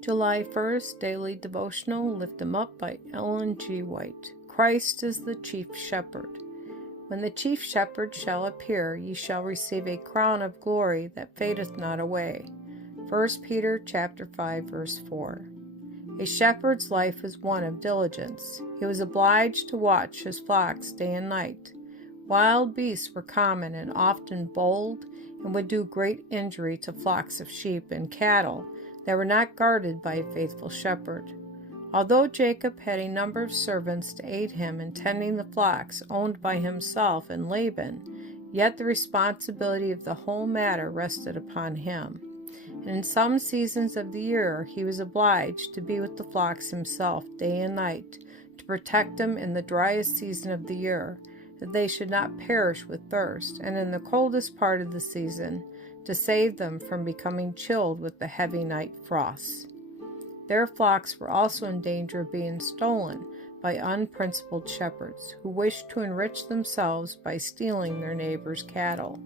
July 1st, Daily Devotional, Lift Him Up by Ellen G. White. Christ is the Chief Shepherd. When the Chief Shepherd shall appear, ye shall receive a crown of glory that fadeth not away. 1 Peter chapter 5, verse 4. A shepherd's life is one of diligence. He was obliged to watch his flocks day and night. Wild beasts were common and often bold, and would do great injury to flocks of sheep and cattle that were not guarded by a faithful shepherd. Although Jacob had a number of servants to aid him in tending the flocks owned by himself and Laban, yet the responsibility of the whole matter rested upon him. And in some seasons of the year he was obliged to be with the flocks himself day and night, to protect them in the driest season of the year, that they should not perish with thirst, and in the coldest part of the season, to save them from becoming chilled with the heavy night frosts. Their flocks were also in danger of being stolen by unprincipled shepherds who wished to enrich themselves by stealing their neighbors' cattle.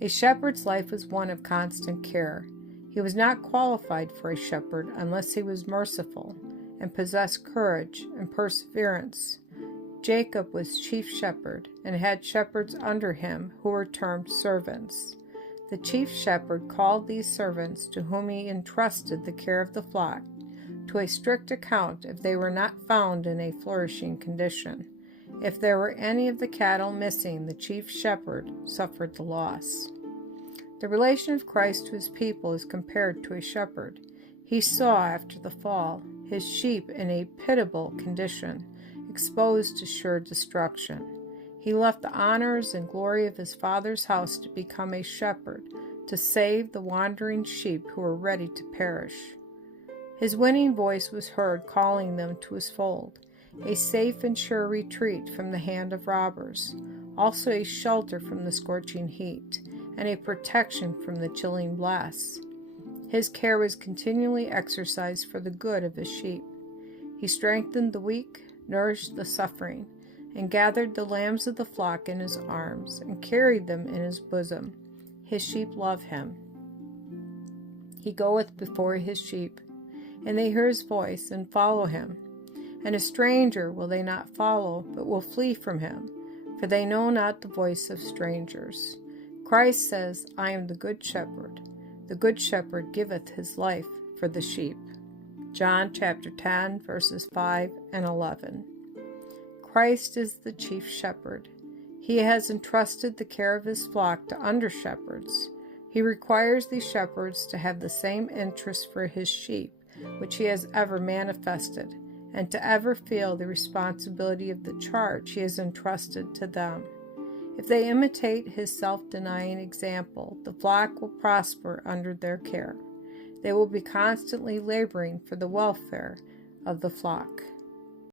A shepherd's life was one of constant care. He was not qualified for a shepherd unless he was merciful and possessed courage and perseverance. Jacob was chief shepherd and had shepherds under him who were termed servants. The chief shepherd called these servants, to whom he entrusted the care of the flock, to a strict account if they were not found in a flourishing condition. If there were any of the cattle missing, the chief shepherd suffered the loss. The relation of Christ to his people is compared to a shepherd. He saw, after the fall, his sheep in a pitiable condition, exposed to sure destruction. He left the honors and glory of his Father's house to become a shepherd, to save the wandering sheep who were ready to perish. His winning voice was heard calling them to his fold, a safe and sure retreat from the hand of robbers, also a shelter from the scorching heat, and a protection from the chilling blasts. His care was continually exercised for the good of his sheep. He strengthened the weak, nourished the suffering, and gathered the lambs of the flock in his arms, and carried them in his bosom. His sheep love him. He goeth before his sheep, and they hear his voice, and follow him. And a stranger will they not follow, but will flee from him, for they know not the voice of strangers. Christ says, I am the good shepherd. The good shepherd giveth his life for the sheep. John chapter 10, verses 5 and 11. Christ is the chief shepherd. He has entrusted the care of his flock to under-shepherds. He requires these shepherds to have the same interest for his sheep which he has ever manifested, and to ever feel the responsibility of the charge he has entrusted to them. If they imitate his self-denying example, the flock will prosper under their care. They will be constantly laboring for the welfare of the flock.